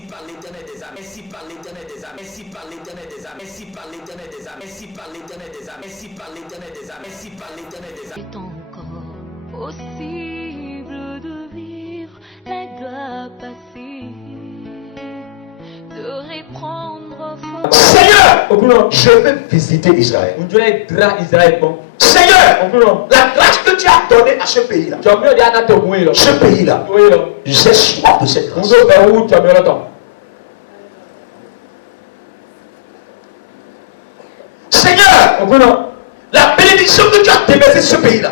ainsi par l'Éternel des âmes, ainsi par l'Éternel des âmes, ainsi par l'Éternel des âmes, ainsi par l'Éternel des âmes, ainsi par l'Éternel des âmes, ainsi par l'Éternel des âmes, ainsi par l'Éternel des âmes. Est encore possible de vivre la gloire passée, de reprendre force. Seigneur, je vais visiter Israël. Seigneur, la grâce que tu as donnée à ce pays-là, j'ai soif de cette grâce. Seigneur, la bénédiction que tu as déversée sur ce pays-là,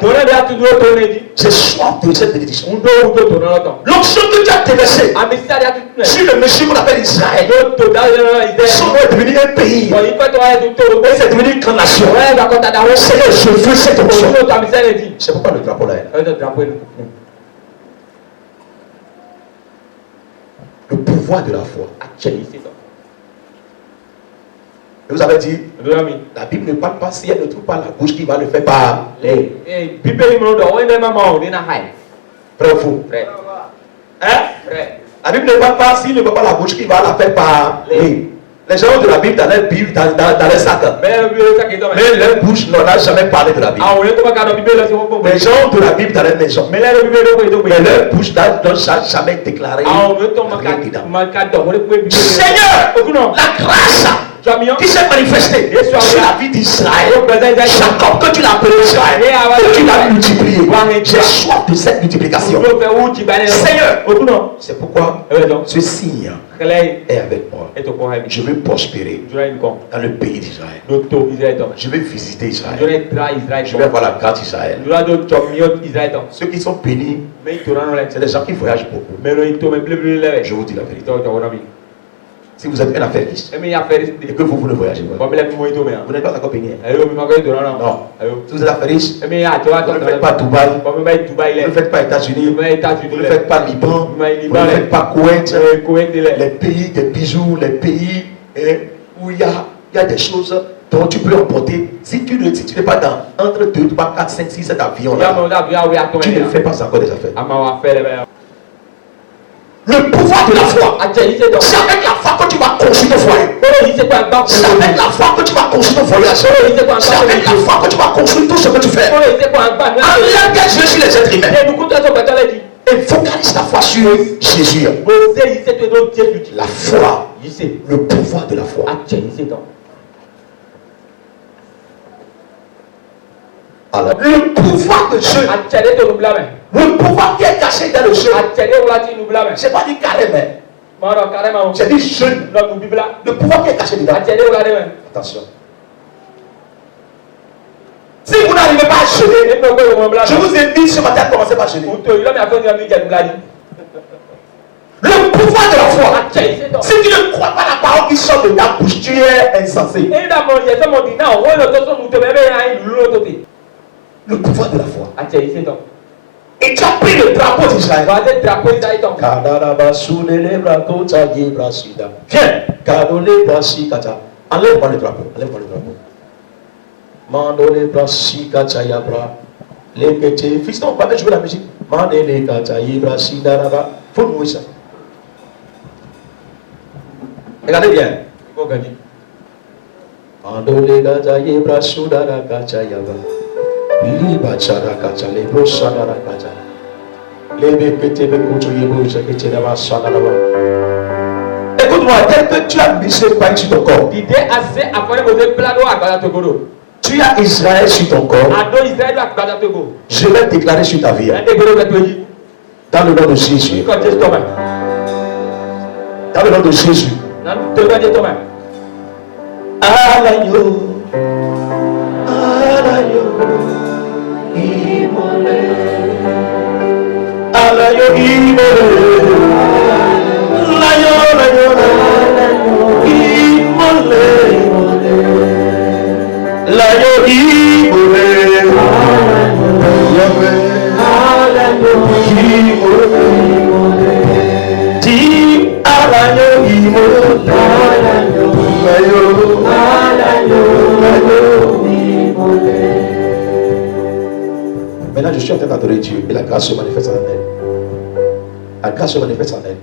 j'ai soif de cette bénédiction. L'onction que tu as déversée sur le monsieur qu'on appelle Israël, son nom est devenu un pays, et c'est devenu une grande nation. Seigneur, je veux cette onction. C'est pourquoi le drapeau là est là. Le pouvoir de la foi. Et vous avez dit, la Bible ne parle pas si elle ne trouve pas la bouche qui va le faire parler. Vrai ou faux? Hein? La Bible ne parle pas s'il ne veut pas la bouche qui va la faire parler. Les gens de la Bible dans leur Bible, dans leur sac. Mais leur bouche n'en a jamais parlé de la Bible. Les gens de la Bible dans leur maison. Mais leur bouche n'a jamais déclaré. Seigneur, la grâce qui s'est manifesté sur la vie d'Israël, Jacob, que tu l'as appelé Israël, que tu l'as multiplié, j'ai soif de cette multiplication. Seigneur, c'est pourquoi ce signe est avec moi. Je veux prospérer dans le pays d'Israël. Je vais visiter Israël. Je vais voir la grâce d'Israël. Ceux qui sont bénis, c'est des gens qui voyagent beaucoup. Je vous dis la vérité. Si vous êtes un affairiste et que vous ne voyagez pas, vous n'êtes pas encore béni. Non. Si vous êtes affairiste, vous ne faites pas Dubaï, vous ne faites pas États-Unis, vous ne faites pas Liban, vous ne faites pas Koweït, les pays des bijoux, les pays où il y a des choses dont tu peux emporter. Si tu n'es pas dans entre 2, 3, 4, 5, 6, 7 avions là, tu ne fais pas encore des affaires. Le pouvoir de la foi. C'est avec la foi que tu vas construire ton foyer. C'est avec la foi que tu vas construire ton voyage. C'est avec la foi que tu vas construire tout ce que tu fais. Engage Dieu sur les êtres humains. Et focalise ta foi sur Jésus. La foi. Le pouvoir de la foi. Alors, le pouvoir de Dieu, le pouvoir qui est caché dans le jeu, c'est pas dit carrément, c'est dit jeune. Le pouvoir qui est caché dedans. Attention. Si vous n'arrivez pas à jeûner, je vous invite ce matin à commencer par jeûner. Le pouvoir de la foi. Si tu ne crois pas la parole qui sort de ta bouche, tu es insensé. Le pouvoir de la foi. Et tu as pris le drapeau d'Israël. Viens. Enlève-moi le drapeau. Mandole brasi kachaya bra. Lekete. Fiston, pas jouer la musique. Mandele kachaya bra sidaraba. Faut nous ça. Regardez bien. Il faut gagner. Mandole kachaya bra sudara kachaya bra. Liba chara kachale bro sadara kacha. Lebe kete be kutu yebo sekete daba sadara ba. Écoute-moi, tel que tu as mis ce pain sur ton corps. Tu as Israël sur ton corps. Je vais déclarer sur ta vie. Dans le nom de Jésus. Dans le nom de Jésus. À l'agneau. À l'agneau. Immolé. À l'agneau immolé. L'agneau immolé. L'agneau immolé. Dis à l'agneau immolé. Maintenant, je suis en train d'adorer Dieu et la grâce se manifeste en elle. La grâce se manifeste en elle.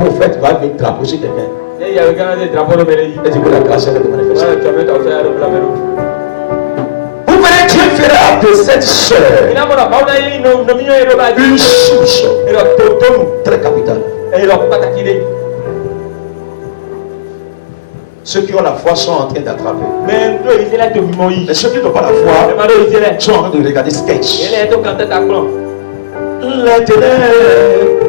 prophète va mettre drapeau sur quelqu'un. Et il y a quelqu'un des drapeaux de Béli. Et tu peux la grâce de manifester. Ouais, tu vas mettre au fer de la Béli. Vous verrez, Dieu fera de cette sœur une source très capitale. Ceux qui ont la foi sont en train d'attraper. Mais ceux qui n'ont pas la foi sont en train de regarder sketch. Les ténèbres.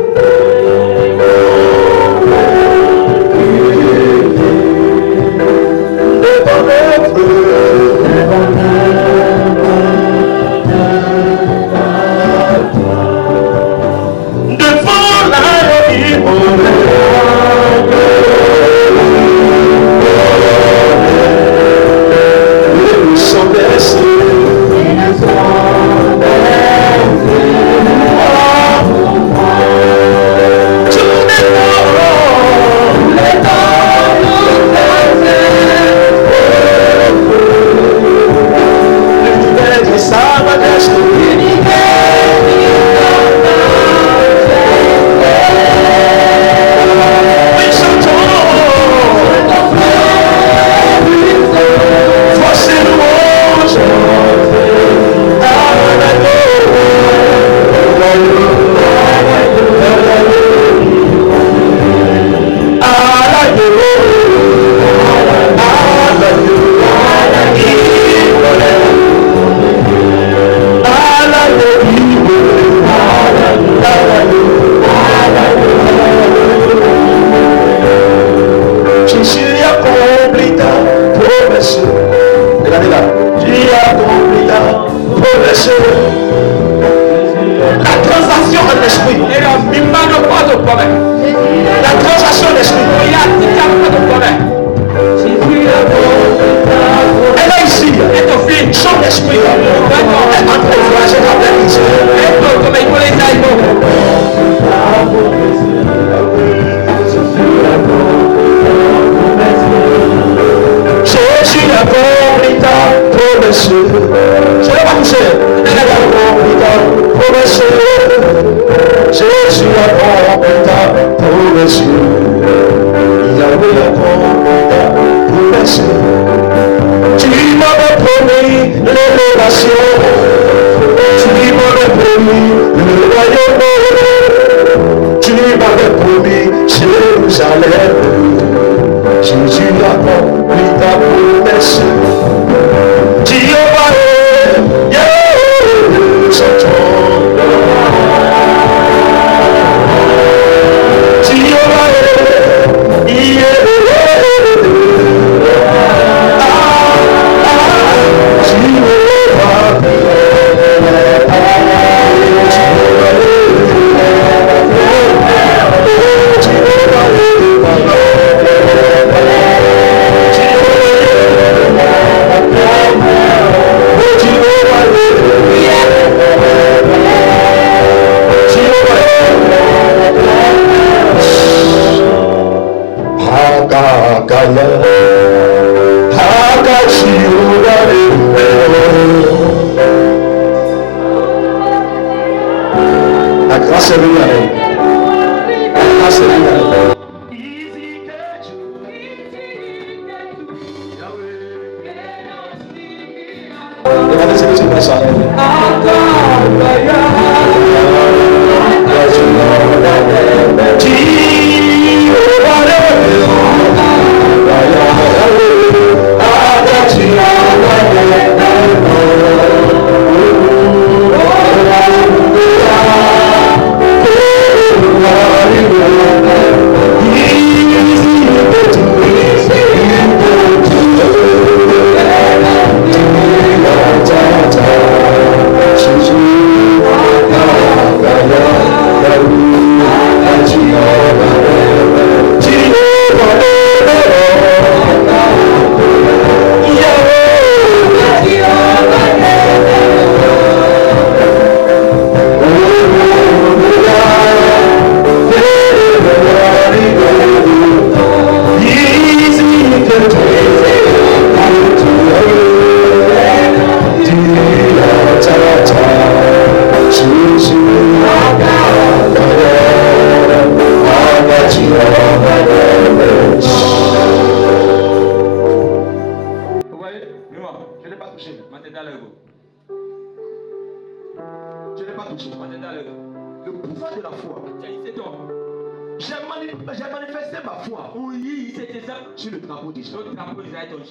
j'ai manifesté ma foi Oui, c'était ça. sur le drapeau d'Israël. Le drapeau d'Israël est tombé.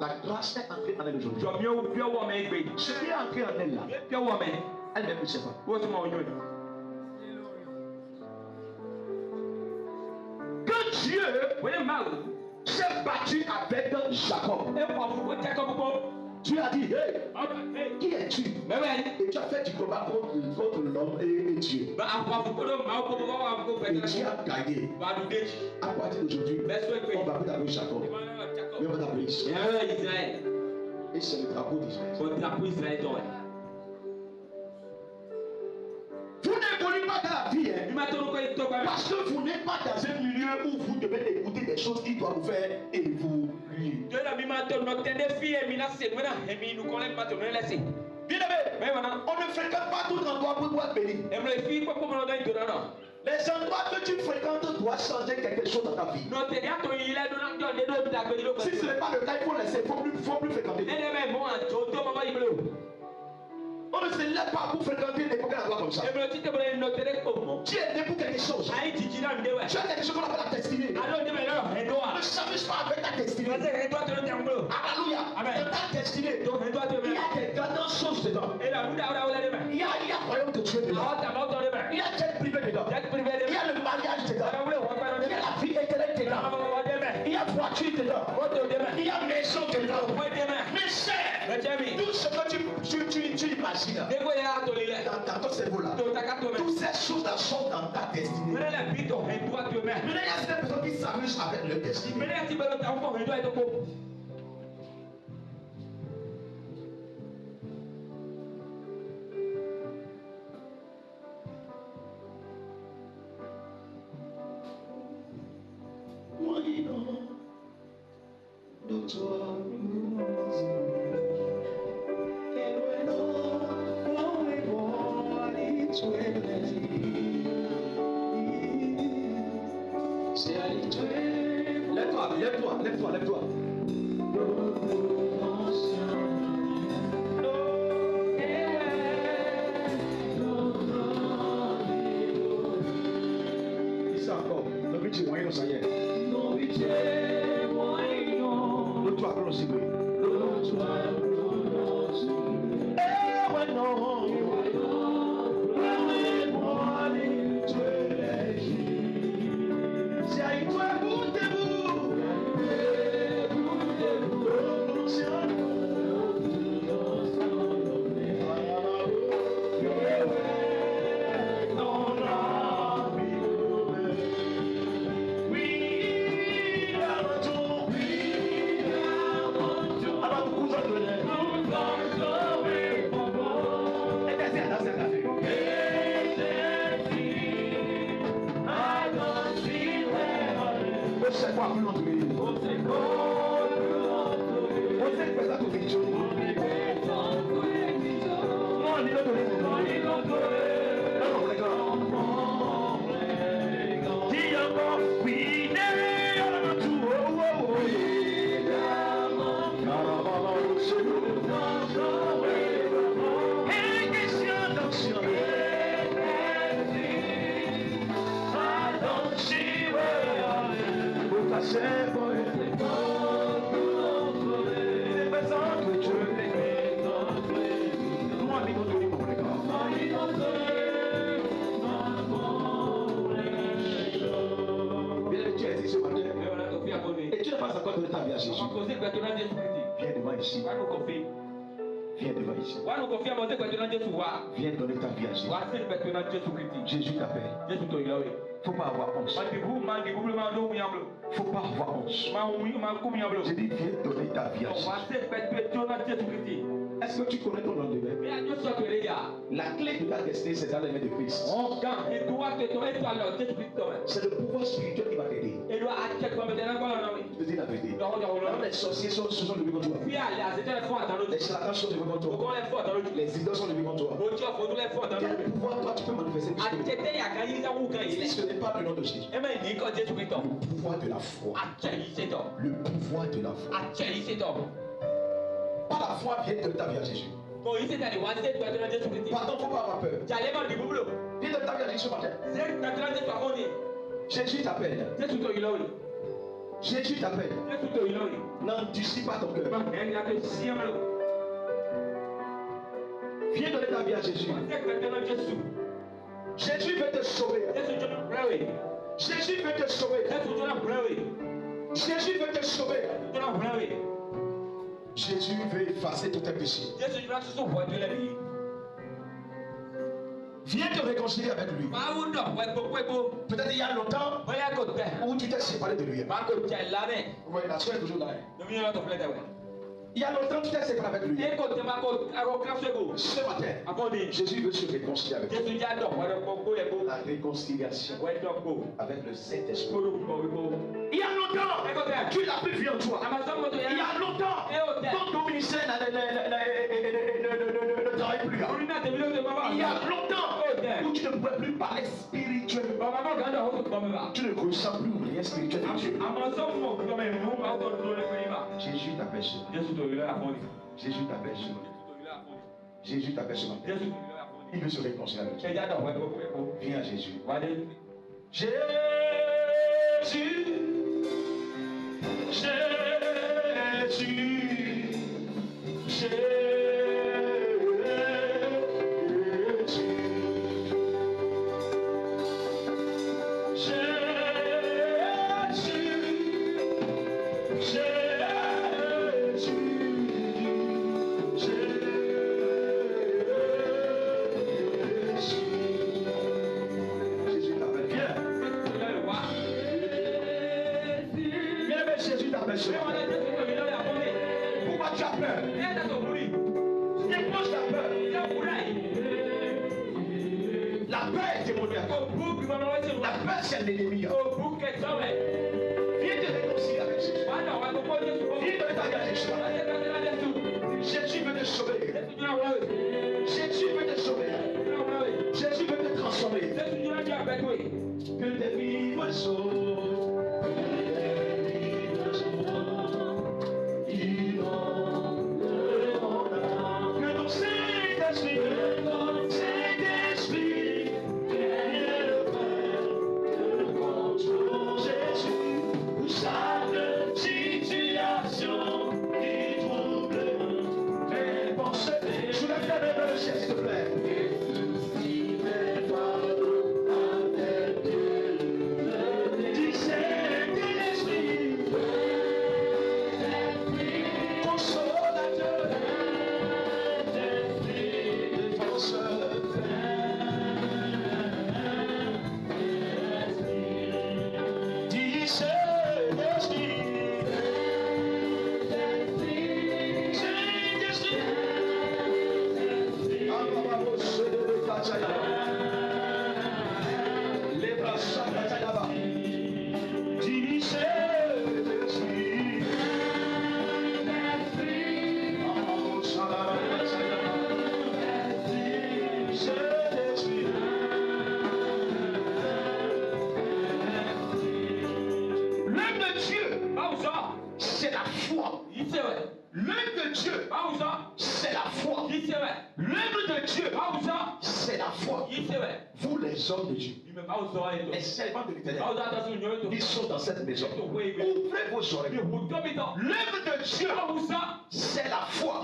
La grâce est entrée en elle aujourd'hui. Je viens au pied où mais il Ce qui est entré en elle là, pied où mais elle-même ne sait pas. où est-ce qu'on Que Dieu oui mal. s'est battu avec Jacob. Et pour Jacob Dieu a dit, hey, hey, qui es-tu? mais ouais. Et tu as fait du combat contre l'homme et Dieu. Bah après vous pouvez Et Dieu a gagné. va nous dire. À partir d'aujourd'hui, on va plus t'appeler Jacob. Mais on va t'appeler Israël. Israël. Et c'est le drapeau d'Israël. Le drapeau Israël tombé. Vous n'évoluez pas dans la vie, hein, Il m'a donné quoi il tombe. parce que vous n'êtes pas dans un milieu où vous devez écouter des choses qui doivent vous faire évoluer. De la mimate notre défi est menacé. Nous nous connaissons pas, nous laissons. Bien aimé, on ne fréquente pas tout endroit pour être béni. Et me filles pas comme on a dit dedans. Les endroits que tu fréquentes doivent changer quelque chose dans ta vie. Notre théâtre il est dans le dos de la béni. Si ce n'est pas le cas, il faut laisser, il faut plus fréquenter. Mais bon, Joto maman il me. On ne se lève pas pour fréquenter n'importe quel endroit comme ça. Et me dit que vous notre comment. Tu es né pour quelque chose. Aïe, tu dis là, mais ouais. Tu as quelque chose qu'on appelle la destinée. Alors, dis-moi là, et toi. Ne s'amuse pas avec ta destinée. Vas-y, et toi, tu le tiens bleu. Alléluia. Amen. Dans ta destinée, Donc, et toi, tu le il y mets. a des grandes choses dedans. Et là, vous avez les mains. Il y a le royaume de Dieu dedans. Ah, t'as pas entendu les mains. Il y a jet privé dedans. Jacques privé des Il y mains. a le mariage dedans. Alors, vous voulez, on va pas Il y a la vie éternelle dedans. Il y a voiture dedans. Il y a maison dedans. Mais c'est tout ce que tu imagines dans ton cerveau là. Toutes ces choses là sont dans ta destinée. Maintenant, il y a certaines personnes qui s'amusent avec leur destinée. De toi, lève-toi, lève-toi, lève-toi. Ici encore, le but du moyen, ça y est. Le toit aussi, oui. Eh ouais, non. C'est à toi, écoutez-vous. C'est quoi plus l'entouré? On sait que ça te fait chaud. Non, il est l'entouré. Non, les gars. Dis encore, oui, derrière tout. Et question d'action. C'est bon, c'est bon, c'est présent que Dieu t'aime. Nous allons nous donner pour les gars. Bien, tu es ici ce matin. Et tu n'as pas encore donné ta vie à Jésus. Viens devant ici. Viens devant ici. Viens donner ta vie à Jésus. Jésus t'appelle. Il ne faut pas avoir honte. Faut pas avoir honte. Je dis, viens donner ta vie à Jésus. Est-ce que tu connais ton lendemain? La clé de ta destinée, c'est dans les mains de Christ. C'est le pouvoir spirituel qui va t'aider. Je te dis la vérité. Quand les sorciers sont levés contre toi, les charlatans sont levés contre toi, les idoles sont levés contre toi, quel pouvoir toi tu peux manifester? Si ce n'est pas le nom de Jésus, le pouvoir de la foi. Le pouvoir de la foi. Par la foi, viens de ta vie à Jésus. Pardon, il ne faut pas avoir peur. Viens de ta vie à Jésus ce matin. Jésus t'appelle. Jésus te ilori. Jésus t'appelle. Jésus te ilori. N'endurcis pas ton cœur. Ma haine a que si on le. Viens donner ta vie à Jésus. Jésus veut te sauver. Jésus veut te sauver. Jésus veut te sauver. Jésus veut effacer tous tes péchés. Viens te réconcilier avec lui. Peut-être il y a longtemps où tu t'es séparé de lui. Oui, la soeur est toujours là. Il y a longtemps que tu t'es séparé avec lui. Ce matin, Jésus veut se réconcilier avec lui. La réconciliation avec le Saint-Esprit. Il y a longtemps que tu l'as plus vu en toi. Il y a longtemps ton ministère ne travaille plus. Il y a longtemps où tu ne pouvais plus parler spirituellement. Tu ne ressens plus rien spirituel de Dieu. Jésus t'appelle ce matin. Jésus t'appelle ce matin. Jésus t'appelle ce matin. Il veut se réconcilier avec toi. Viens à Jésus. Jésus. Pourquoi tu as peur? Dépose la peur. La peur est démoniaque. La peur c'est l'ennemi. Viens te réconcilier avec Jésus. Viens te réconcilier avec Jésus. Jésus veut te sauver. Jésus veut te sauver. Jésus veut te transformer. Que tes vies soient. S'il te plaît. L'œuvre de Dieu, c'est la foi. L'œuvre de Dieu, c'est la foi. Vous les hommes de Dieu, les servants de l'Éternel, ils sont dans cette maison. Ouvrez vos oreilles. L'œuvre de Dieu, c'est la foi.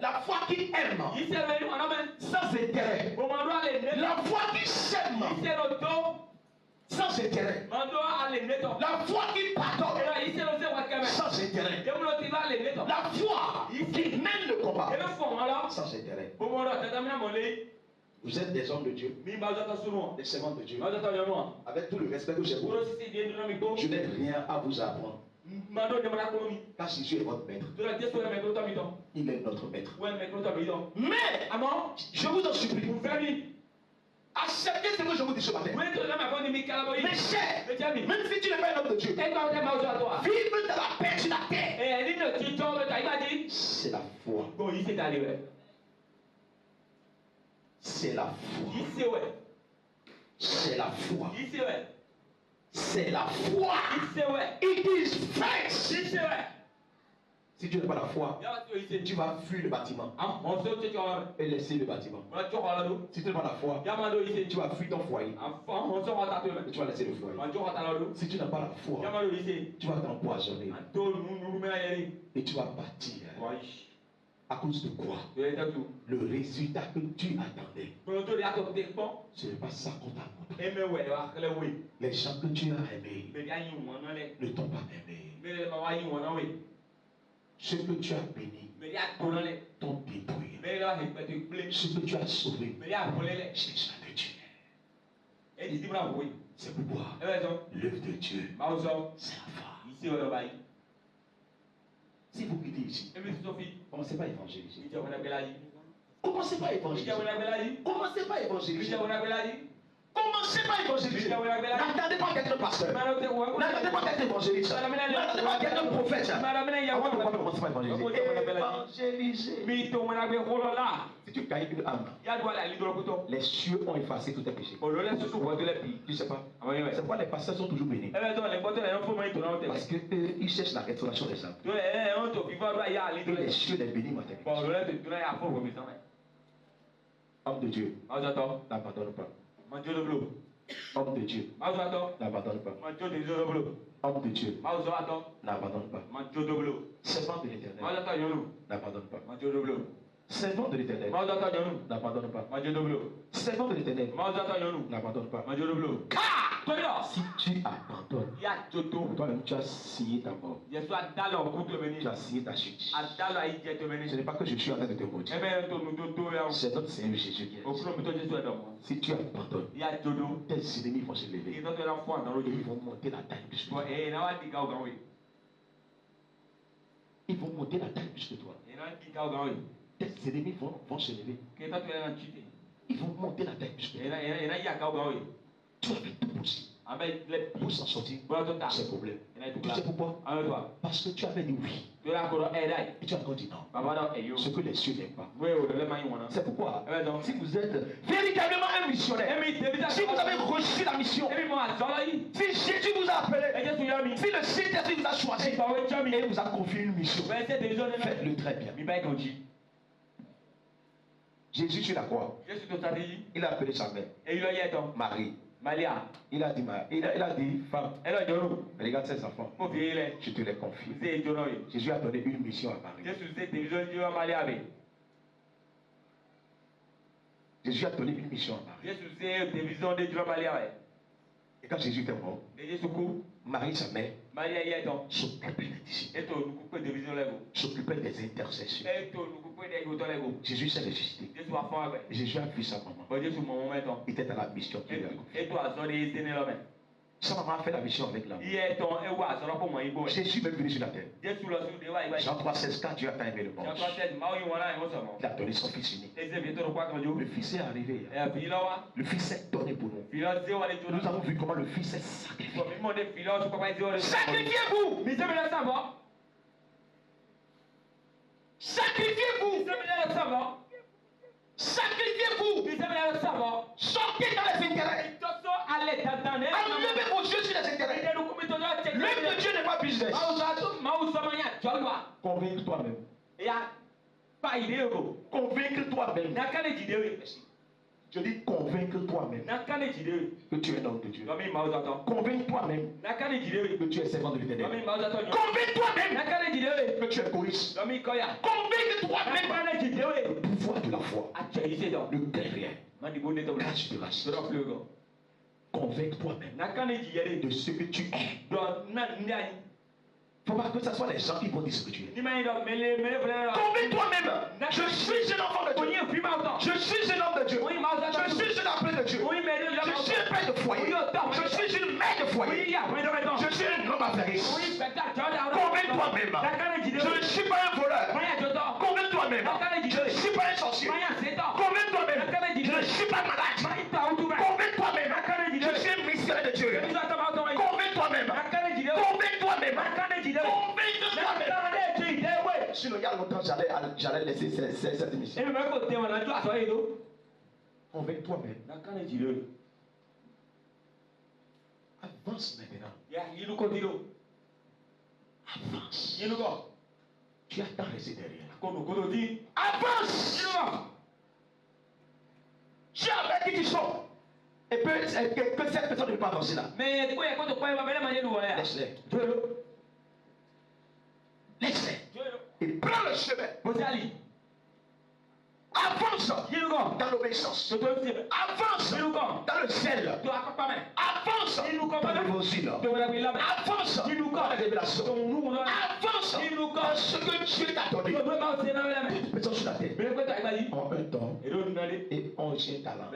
La foi qui aime sans intérêt. La foi qui s'aime sans intérêt. La foi qui pardonne sans intérêt. La foi qui mène le combat sans intérêt. Vous êtes des hommes de Dieu, des servants de Dieu. Avec tout le respect que j'ai pour vous, je n'ai rien à vous apprendre. Car Jésus est votre maître. Il est notre maître. Mais, je vous en supplie, acceptez ce que je vous dis ce matin. Mais cher, même si tu n'es pas un homme de Dieu, vivre dans la paix sur la terre, c'est la foi. C'est la foi. C'est la foi. C'est la foi. It is faith. Si tu n'as pas la foi, Ya tu ise. tu vas fuir le bâtiment On se tient là. et laisser le bâtiment. On a là do. Si tu n'as pas la foi, Ya mando ise. tu vas fuir ton foyer On se rata et to. tu vas laisser le foyer. On jora ta do. Si tu n'as pas la foi, Ya mando ise. tu vas t'empoisonner Anto nu mena yeri. et tu vas partir. Wai. À cause de quoi? Yo eta tu. Le résultat que tu attendais, Pronto ya to te pon. ce n'est pas ça qu'on t'a montré. Eme we wa kele we. Les gens que tu as aimés Me ya yin won na le. ne t'ont pas aimé. Me le ma wa yin won na we. Ce que tu as béni Me ya to na le. t'ont détruit. Me la he pete ple. Ce que tu as sauvé, Me ya ko le le. c'est ça de Dieu. E di bra wo. C'est pourquoi E be so. l'œuvre de Dieu, Ma so. c'est la foi. Ise o ba yi. Si vous quittez ici, E me so fi. commencez pas à évangéliser. Ije wona bela yi. Commencez pas à Ije évangéliser. wona bela yi. Commencez pas à Ije évangéliser. wona bela yi. Commencez pas à évangéliser. N'attendez pas d'être pasteur. Mara te wo. N'attendez pas d'être évangéliste. N'attendez pas d'être prophète. Mara mena ya Avant de wo. commencer par évangéliser. Évangéliser. Mi to wona be holo la. Si tu gagnes une âme, Ya do la li do ko to. les cieux ont effacé tous tes péchés. O lo le susu wo de le pi. Tu sais pas? Àwọn yẹn. C'est pourquoi les pasteurs sont toujours bénis. E be to le boto le fo mo ito na o te. Parce que eux, ils cherchent la restauration des âmes. To on to viva do ya li Et do le. les cieux les bénis maintenant. Bo lo le te tuna ya fo wo mi san. Homme de Dieu, Ma zo to. n'abandonne pas. Ma jo do blo. Homme de Dieu, Ma zo to. n'abandonne pas. Ma jo de zo blo. Homme de Dieu, Ma zo to. n'abandonne pas. Ma jo do blo. Servant de Ma l'éternel, zo to yonu. n'abandonne pas. Ma jo do blo. Servant de l'éternel, Ma zo to yonu. n'abandonne pas. Ma jo do blo. Servant de l'éternel, Ma zo to yonu. n'abandonne pas. Ma jo do blo. To yo. Si tu abandonnes, Ya joto. toi-même tu as signé ta mort. Yesu adalo ku to meni. Tu as signé ta chute. Adalo ayi je to meni. Ce n'est pas que je suis en train de te maudire. Ebe to nu to ya. C'est notre Seigneur Jésus qui est O ici. kuro mi to Jesu edo mo. Si tu abandonnes, Ya jodo. tes ennemis vont se lever. Ki to to la fo an ro Et ils je. vont monter la taille plus que Bo toi. na wa di ga o gan we. Ils vont monter la taille plus que toi. Na di ga o gan we. Tes ennemis vont se lever. Ki to to na chite. Ils vont monter la taille plus que toi. Na ya ga o gan we. Tu as fait tout possible Abe le pour s'en sortir bo to ta. de ces problèmes. Na tu Tu la. sais pourquoi? Ame to. Parce que tu avais dit oui. To la ko ro e dai. Et tu as encore dit non. Baba do e yo. Ce que les cieux n'aiment pas. We o le mai wona. C'est pourquoi, Ebe do. si vous êtes véritablement un missionnaire, Emi te bi ta. si vous avez reçu la mission, Emi mo azolo yi. si Jésus vous a appelé, E Jesu yo mi. si le Saint-Esprit vous a choisi E ba we chami. et vous a confié une mission, Be se te zo ne na. faites-le très bien. Mi ba e konji. Jésus sur la croix, Jesu to ta di. il a appelé sa mère, E yo ye to. Marie. Malia. Il a dit, il a dit, femme, E lo jonu. regarde ces enfants, Mo fi ile. je te les confie. Ze jono yi. Jésus a donné une mission à Marie. Jesu se te zo jo Malia be. Jésus a donné une mission à Marie. Jesu se te vision de jo Malia be. Et quand Jésus était mort, De Jesu ku. Marie, sa mère, Malia ye to. s'occupait des disciples, E to nu ku pe de vision le go. s'occupait des intercessions. E to nu ku pe de go to le go. Jésus s'est ressuscité. Jesu a fo abe. Jésus a vu sa maman. Bo Jesu mo mo me to. Il était dans la mission qu'il lui a confiée. E to azo de se ne lo me. Sa maman a fait la mission avec l'amour. Iye to e wa azo ko mo ibo. Jésus est venu sur la terre. Jesu lo su de wa iba. Jean 3,16, quand Dieu a tant aimé le monde, Jean 3:16 ma o yi wona e o so mo. il a donné son Fils unique. E se bi to ro kwa kan jo. Le Fils est arrivé. E fi lo wa. Le Fils est donné pour nous. Fi lo ze wa le jo. Nous avons vu comment le Fils est sacrifié. Bo mi mo de fi lo su kwa ze wa le. Sacrifiez-vous! Mi se mi la sa mo. Sacrifiez-vous! Mi se mi la sa mo. Sacrifiez-vous! Mi se mi la sa mo. Sortez dans les intérêts. Toso ale tatane. Enlevez vos yeux sur les intérêts. Ide nu kumi to yo che. L'œuvre de Dieu n'est pas business. Mau so manya jolwa. Convaincre toi-même. Ya pa ide go. Convaincre toi-même. Na kane jide we. Je dis convaincre toi-même Na kane jide we. que tu es un homme de Dieu. Yo mi mau za to. Convaincre toi-même Na kane jide we. que tu es servant de Yo mi l'éternel. mau za to. Convaincre toi-même Na kane jide we. que tu es égoïste. Yo mi ko ya. Convaincre Na toi-même kane jide we. le pouvoir de la foi. A che ise do. Le derrière. Ma di bonne to. Grâce de grâce. Soro flugo. Convaincre toi-même Na kane jide de ce que tu es. do na ndai. Il ne faut pas que ce soit les gens qui vont dire ce que tu es. Ni mai do mele fle. Convainc toi-même. Je suis un enfant de Oni Dieu. fi ma to. Je suis un homme de Dieu. Oui, mais Je suis un appelé de Dieu. Oui, mais Je suis un père de foyer. Je suis une mère de Oui, foyer. ya, mais non. Je suis un homme affairé. Oui, spectacle. Convainc toi-même. Na kane jide Je we. ne suis pas un voleur. Maya joto. Convainc toi-même. Je ne suis pas un sorcier. Maya seto. Convainc toi-même. Je ne suis pas malade. Maya ta utu be. Convainc toi-même. Je suis un missionnaire de Dieu. Ni ta ma to. Convainc toi-même. Na kane jide we. Convainc toi-même. Na kane jide we. Convainc Na toi-même. kane jide we. Sinon, il y a longtemps, j'allais laisser cette émission. E me ko te wana tu aso edo. Convainc toi-même. Na kane jide we. Avance maintenant. Ya, yilu ko dilo. Avance. Yilu ko. Tu Tu attends rester derrière. Avance. Avance. Dieu avec qui tu sors. Et que cette personne ne peut pas avancer là. Mais quoi, quand tu crois, Laisse-les. Laisse-les. Il prend le chemin. Avance dans l'obéissance. Avance dans le zèle. Avance dans l'évangile. Avance dans la révélation. Avance dans ce que Dieu t'a donné. Mettons sur la tête. En un temps et 11 talents.